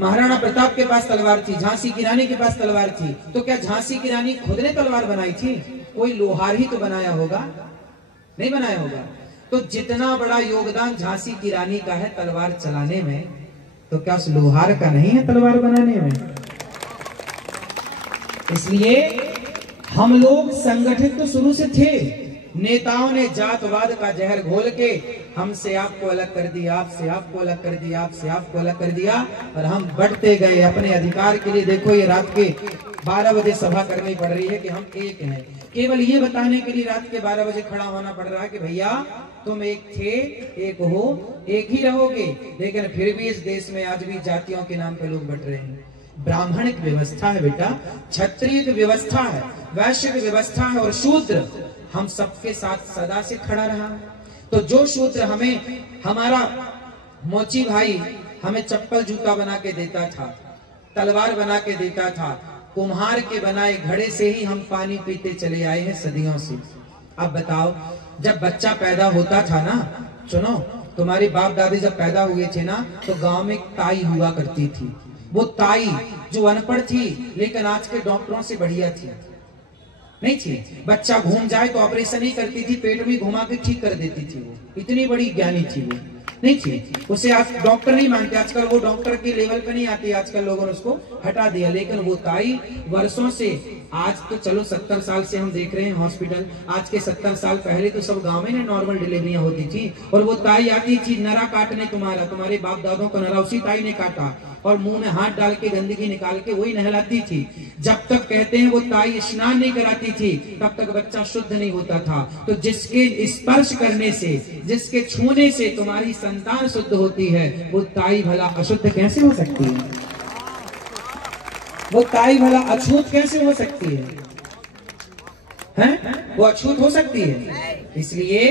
महाराणा प्रताप के पास तलवार थी, झांसी की रानी के पास तलवार थी, तो क्या झांसी की रानी खुद ने तलवार बनाई थी? कोई लोहार ही तो बनाया होगा, नहीं बनाया होगा। तो जितना बड़ा योगदान झांसी की रानी का है तलवार चलाने में, तो क्या उस लोहार का नहीं है तलवार बनाने में? इसलिए हम लोग संगठित तो शुरू से थे। नेताओं ने जातवाद का जहर घोल के हमसे आपको अलग कर दिया, आपसे आपको अलग कर दिया, आपसे आपको अलग कर दिया, और हम बढ़ते गए अपने अधिकार के लिए। देखो ये रात के 12 बजे सभा करनी पड़ रही है कि हम एक हैं, केवल ये बताने के लिए रात के 12 बजे खड़ा होना पड़ रहा है कि भैया तुम एक थे, एक हो, एक ही रहोगे। लेकिन फिर भी इस देश में आज भी जातियों के नाम पे लोग बट रहे हैं। ब्राह्मण की व्यवस्था है बेटा, क्षत्रिय की व्यवस्था है, वैश्य की व्यवस्था है, और शूद्र हम सबके साथ सदा से खड़ा रहा। तो जो शूद्र हमें, हमारा मोची भाई हमें चप्पल जूता बना के देता था, तलवार बना के देता था, कुम्हार के बनाए घड़े से ही हम पानी पीते चले आए हैं सदियों से। अब बताओ, जब बच्चा पैदा होता था ना, सुनो, तुम्हारे बाप दादी जब पैदा हुए थे ना, तो गांव में एक ताई हुआ करती थी। वो ताई जो अनपढ़ थी लेकिन आज के डॉक्टरों से बढ़िया थी, नहीं थी। बच्चा घूम जाए तो ऑपरेशन ही करती थी, पेट में घुमा के ठीक कर देती थी। वो इतनी बड़ी ज्ञानी थी, वो नहीं थी। उसे आज डॉक्टर नहीं मानते, आजकल वो डॉक्टर के लेवल पे नहीं आती, आजकल लोगों ने उसको हटा दिया। लेकिन वो ताई वर्षों से, आज तो चलो 70 साल से हम देख रहे हैं हॉस्पिटल, आज के 70 साल पहले तो सब गांव में ना नॉर्मल डिलीवरियां होती थी। और वो ताई आती थी नरा काटने, तुम्हारे बाप दादों को नरा उसी ताई ने काटा, और मुंह में हाथ डाल के गंदगी निकाल के वही नहलाती थी। जब तक कहते हैं वो ताई स्नान नहीं कराती थी, तब तक बच्चा शुद्ध नहीं होता था। तो जिसके स्पर्श करने से, जिसके छूने से तुम्हारी संतान शुद्ध होती है, वो ताई भला अशुद्ध कैसे हो सकती है? वो ताई भला अछूत कैसे हो सकती है? हैं? वो अछूत हो सकती है? इसलिए